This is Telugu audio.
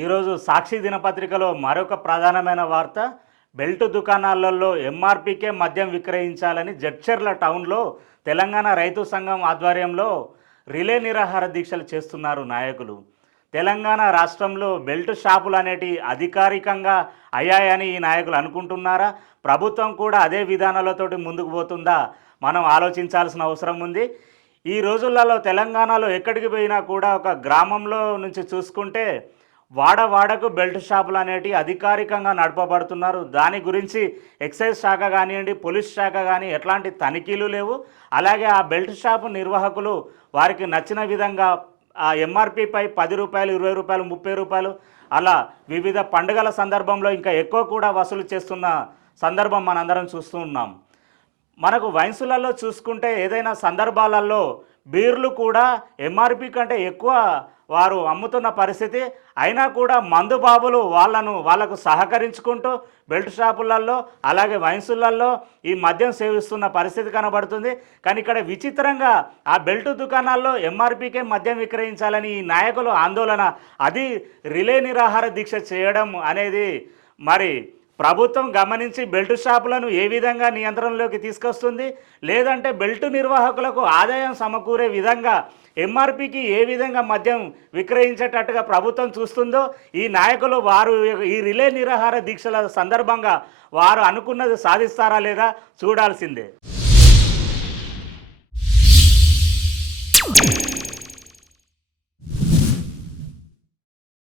ఈరోజు సాక్షి దినపత్రికలో మరొక ప్రధానమైన వార్త బెల్ట్ దుకాణాలలో ఎంఆర్పీకే మద్యం విక్రయించాలని జడ్చర్ల టౌన్లో తెలంగాణ రైతు సంఘం ఆధ్వర్యంలో రిలే నిరాహార దీక్షలు చేస్తున్నారు నాయకులు. తెలంగాణ రాష్ట్రంలో బెల్ట్ షాపులు అనేటి అధికారికంగా అయ్యాయని ఈ నాయకులు అనుకుంటున్నారా? ప్రభుత్వం కూడా అదే విధానాలతోటి ముందుకు పోతుందా? మనం ఆలోచించాల్సిన అవసరం ఉంది. ఈ రోజులలో తెలంగాణలో ఎక్కడికి పోయినా కూడా ఒక గ్రామంలో నుంచి చూసుకుంటే వాడవాడకు బెల్ట్ షాపులు అనేటివి అధికారికంగా నడపబడుతున్నారు. దాని గురించి ఎక్సైజ్ శాఖ కానివ్వండి పోలీస్ శాఖ కానీ ఎట్లాంటి తనిఖీలు లేవు. అలాగే ఆ బెల్ట్ షాపు నిర్వాహకులు వారికి నచ్చిన విధంగా ఆ ఎంఆర్పిపై పది రూపాయలు ఇరవై రూపాయలు ముప్పై రూపాయలు అలా వివిధ పండుగల సందర్భంలో ఇంకా ఎక్కువ కూడా వసూలు చేస్తున్న సందర్భం మనందరం చూస్తూ ఉన్నాం. మనకు వైన్సులలో చూసుకుంటే ఏదైనా సందర్భాలలో బీర్లు కూడా ఎంఆర్పి కంటే ఎక్కువ వారు అమ్ముతున్న పరిస్థితి. అయినా కూడా మందు బాబులు వాళ్ళను వాళ్ళకు సహకరించుకుంటూ బెల్ట్ షాపులలో అలాగే వైన్సులలో ఈ మద్యం సేవిస్తున్న పరిస్థితి కనబడుతుంది. కానీ ఇక్కడ విచిత్రంగా ఆ బెల్ట్ దుకాణాల్లో ఎంఆర్పీకే మద్యం విక్రయించాలని ఈ నాయకులు ఆందోళన. అది రిలే నిరాహార దీక్ష చేయడం అనేది మరి ప్రభుత్వం గమనించి బెల్ట్ షాపులను ఏ విధంగా నియంత్రణలోకి తీసుకొస్తుంది? లేదంటే బెల్ట్ నిర్వాహకులకు ఆదాయం సమకూరే విధంగా ఎంఆర్పికి ఏ విధంగా మద్యం విక్రయించేటట్టుగా ప్రభుత్వం చూస్తుందో ఈ నాయకులు వారు ఈ రిలే నిరాహార దీక్షల సందర్భంగా వారు అనుకున్నది సాధిస్తారా లేదా చూడాల్సిందే.